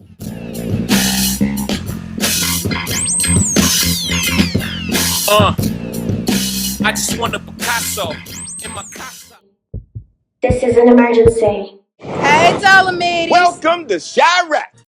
I just want a Picasso in my casa. This is an emergency. Hey, Ptolemies. Welcome to Chi-Raq.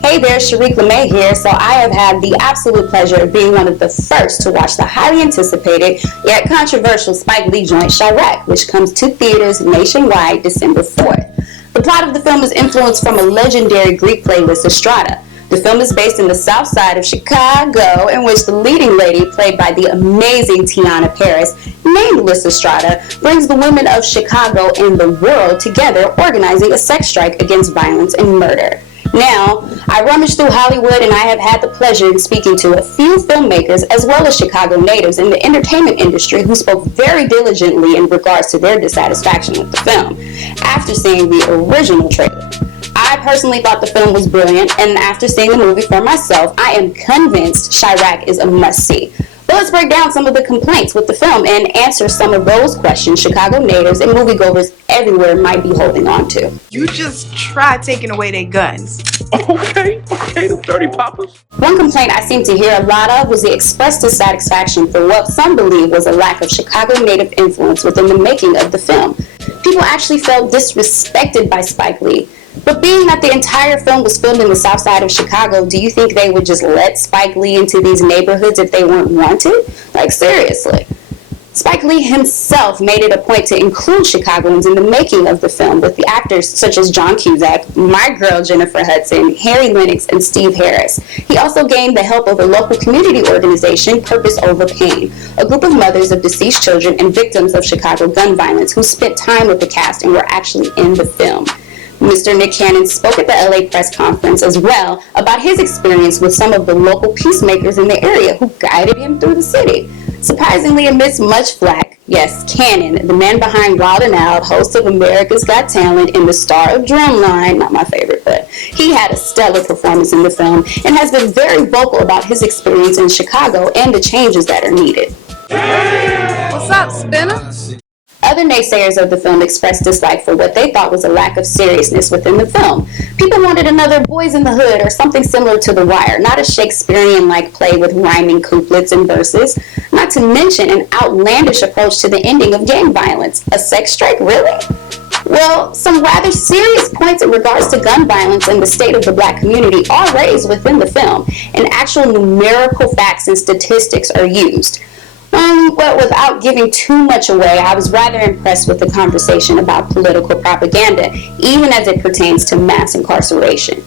Hey there, Sharíck LaMay here. So I have had the absolute pleasure of being one of the first to watch the highly anticipated yet controversial Spike Lee joint Chi-Raq, which comes to theaters nationwide December 4th. The plot of the film is influenced from a legendary Greek play, Lysistrata. The film is based in the south side of Chicago, in which the leading lady, played by the amazing Tiana Paris, named Lysistrata, brings the women of Chicago and the world together, organizing a sex strike against violence and murder. Now, I rummaged through Hollywood and I have had the pleasure of speaking to a few filmmakers as well as Chicago natives in the entertainment industry who spoke very diligently in regards to their dissatisfaction with the film after seeing the original trailer. I personally thought the film was brilliant, and after seeing the movie for myself, I am convinced Chi-Raq is a must-see. But let's break down some of the complaints with the film and answer some of those questions Chicago natives and moviegoers everywhere might be holding on to. You just try taking away their guns. Okay, the 30 poppers. One complaint I seem to hear a lot of was the expressed dissatisfaction for what some believe was a lack of Chicago native influence within the making of the film. People actually felt disrespected by Spike Lee. But being that the entire film was filmed in the south side of Chicago, do you think they would just let Spike Lee into these neighborhoods if they weren't wanted? Like, seriously. Spike Lee himself made it a point to include Chicagoans in the making of the film, with the actors such as John Cusack, my girl Jennifer Hudson, Harry Lennox, and Steve Harris. He also gained the help of a local community organization, Purpose Over Pain, a group of mothers of deceased children and victims of Chicago gun violence who spent time with the cast and were actually in the film. Mr. Nick Cannon spoke at the LA press conference as well about his experience with some of the local peacemakers in the area who guided him through the city. Surprisingly, amidst much flack, yes, Cannon, the man behind Wild 'N Out, host of America's Got Talent, and the star of Drumline, not my favorite, but he had a stellar performance in the film and has been very vocal about his experience in Chicago and the changes that are needed. What's up, Spinner? Other naysayers of the film expressed dislike for what they thought was a lack of seriousness within the film. People wanted another Boys in the Hood or something similar to The Wire, not a Shakespearean-like play with rhyming couplets and verses, not to mention an outlandish approach to the ending of gang violence. A sex strike, really? Well, some rather serious points in regards to gun violence and the state of the black community are raised within the film, and actual numerical facts and statistics are used. But without giving too much away, I was rather impressed with the conversation about political propaganda, even as it pertains to mass incarceration.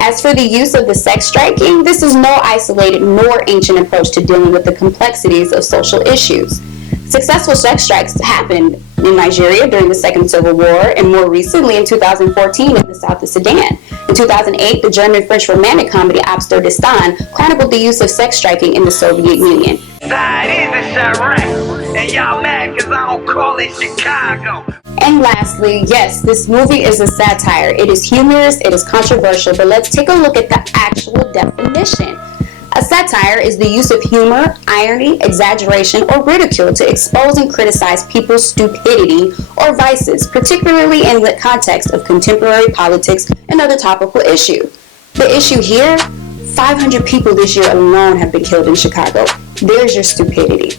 As for the use of the sex striking, this is no isolated nor ancient approach to dealing with the complexities of social issues. Successful sex strikes happened in Nigeria during the Second Civil War, and more recently in 2014 in the south of Sudan. In 2008, the German-French romantic comedy Absurdistan chronicled the use of sex striking in the Soviet Union. And y'all mad because I don't call it Chicago. And lastly, yes, this movie is a satire. It is humorous, it is controversial, but let's take a look at the actual definition. A satire is the use of humor, irony, exaggeration, or ridicule to expose and criticize people's stupidity or vices, particularly in the context of contemporary politics and other topical issues. The issue here, 500 people this year alone have been killed in Chicago. There's your stupidity.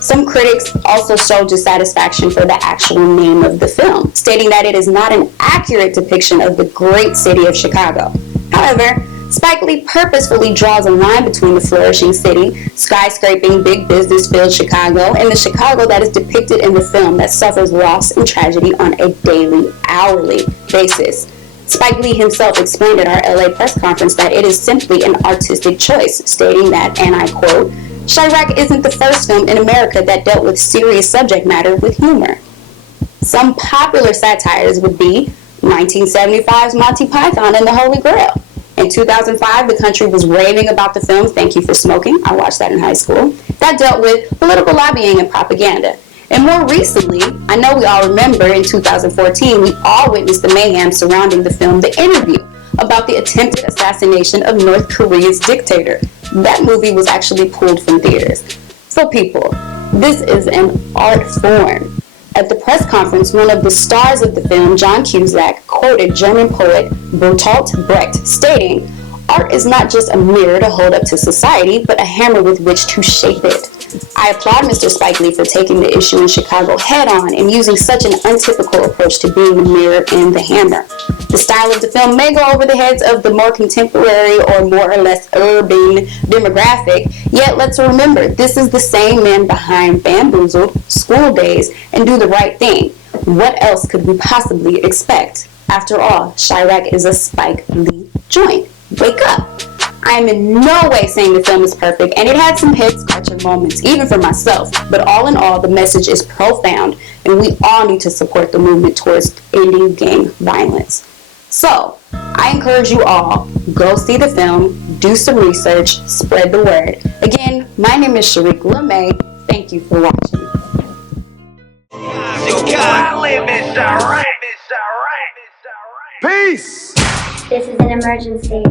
Some critics also showed dissatisfaction for the actual name of the film, stating that it is not an accurate depiction of the great city of Chicago. However, Spike Lee purposefully draws a line between the flourishing city, skyscraping, big business-filled Chicago, and the Chicago that is depicted in the film that suffers loss and tragedy on a daily, hourly basis. Spike Lee himself explained at our LA press conference that it is simply an artistic choice, stating that, and I quote, Chi-Raq isn't the first film in America that dealt with serious subject matter with humor. Some popular satires would be 1975's Monty Python and the Holy Grail. In 2005, the country was raving about the film Thank You for Smoking. I watched that in high school. That dealt with political lobbying and propaganda. And more recently, I know we all remember in 2014, we all witnessed the mayhem surrounding the film The Interview, about the attempted assassination of North Korea's dictator. That movie was actually pulled from theaters. So people, this is an art form. At the press conference, one of the stars of the film, John Cusack, quoted German poet Bertolt Brecht, stating, "Art is not just a mirror to hold up to society, but a hammer with which to shape it." I applaud Mr. Spike Lee for taking the issue in Chicago head on and using such an untypical approach to being the mirror and the hammer. The style of the film may go over the heads of the more contemporary or more or less urban demographic, yet let's remember, this is the same man behind Bamboozled, School Days, and Do the Right Thing. What else could we possibly expect? After all, Chi-Raq is a Spike Lee joint. Wake up! I am in no way saying the film is perfect, and it had some head-scratching moments, even for myself, but all in all, the message is profound, and we all need to support the movement towards ending gang violence. So, I encourage you all, go see the film, do some research, spread the word. Again, my name is Sharíck LaMay. Thank you for watching. Peace! This is an emergency.